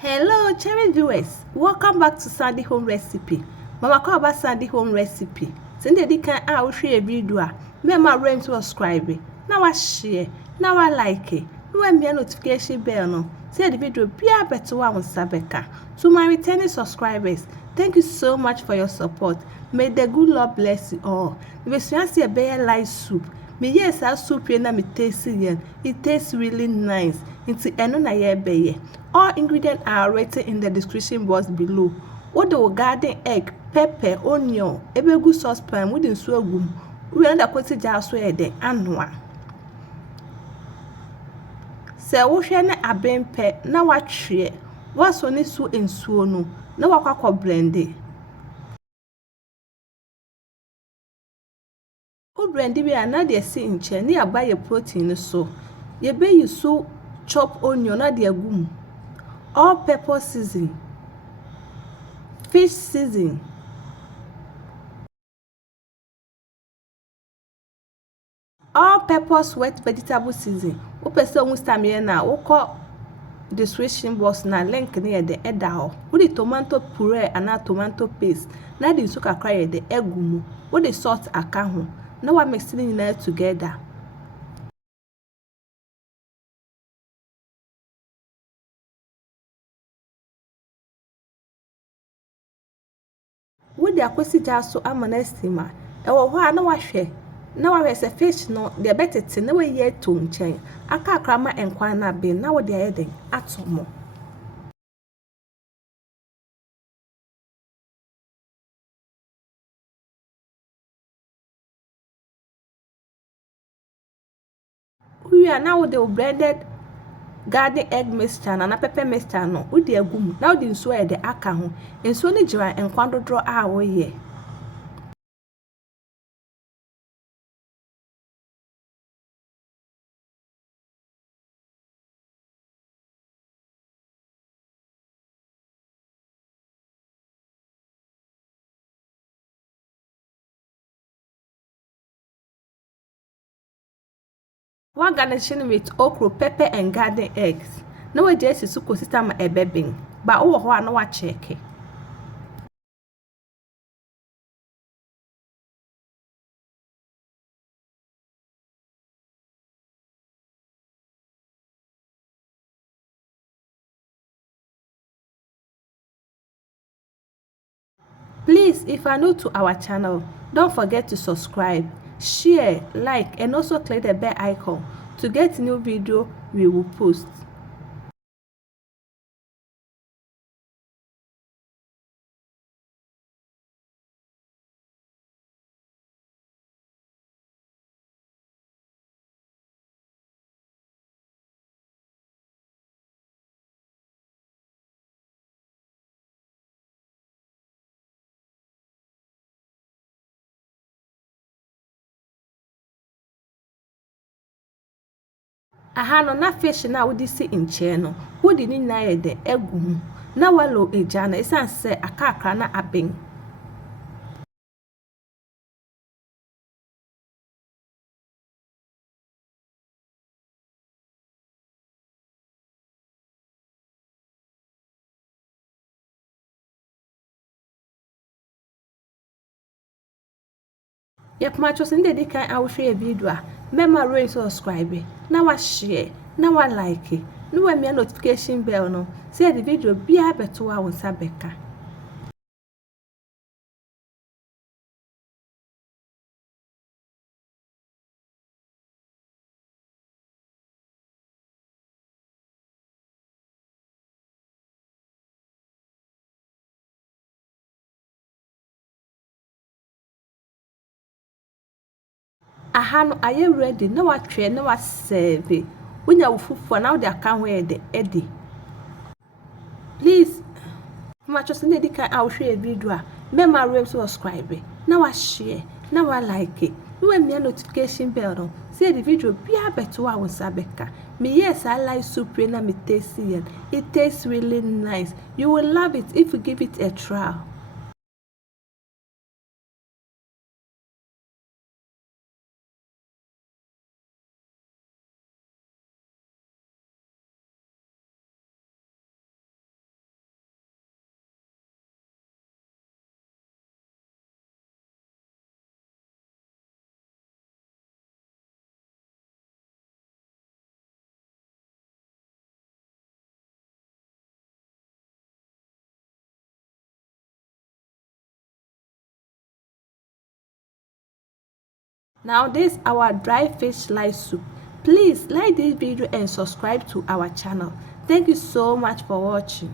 Hello cherry viewers, welcome back to Sandy Home Recipe. Mama call about Sandy Home Recipe. Send the can I share video. Remember to subscribe. Now I share. Now I like it. When me notification bell no. Say the video be a better one on Sabeka. To my returning subscribers, thank you so much for your support. May the good Lord bless you all. If you see a bear light soup, me yes our soup na me tasty. It tastes really nice. Into eno na ye beye. All ingredients are written in the description box below. What the garden egg, pepper, onion, ebegu saucepan, wooden swagum. We end up putting jar so de anwa. Se wo hwe na abempe na watwe. Waso ni su ensuo no. Na wakwa blend. O blend bi na de si nche na aba ye protein so. Ye be you so chop onion na de agum. All pepper season, fish season, all purpose wet vegetable season. O pese o stamina na wo call description box na link near the eda ho. Wo the tomato puree and tomato paste. Na the nsu kakra ye the egumu. Wo the salt aka ho. Na wa mix it together. Wo the akwesi jar so amana steamer. E wo ho a na wa hwe. Na wa se fish no de betete na we ye to nchen. Aka akrama enkwan na be na wo de ayeden atomo. We are now the blended garden egg mixture na pepper mixture no wo de agum na wo de nsuo e de aka ho nsuo ni gira enkwan dodro a wo ye one garnishing with okro, pepper and garden eggs. Na we just su consistent ma ebebin ba wo ho a na wa check. Please, if you are new to our channel, don't forget to subscribe, share, like, and also click the bell icon to get new video we will post. Aha no na fish na wo di si nche no wo di ni na ye de egum na walo eja na isan se akakra na aben. Yep, my chosen de kan I will share video. Remember to subscribe. Now I share. Now I like it. No when me notification bell no. Say the video be a better one Sabeka. Aha no aye ready. Now I try. Now I serve. When you fufu now they can wear the eddy. Please, my chosen de kan I will share video. Remember to subscribe. Now I share. Now I like it. When me notification bell no. Say the video be a better one Sabeka. Me yes I like soup na me tasty. It tastes really nice. You will love it if you give it a try. Now this is our dry fish light soup. Please like this video and subscribe to our channel. Thank you so much for watching.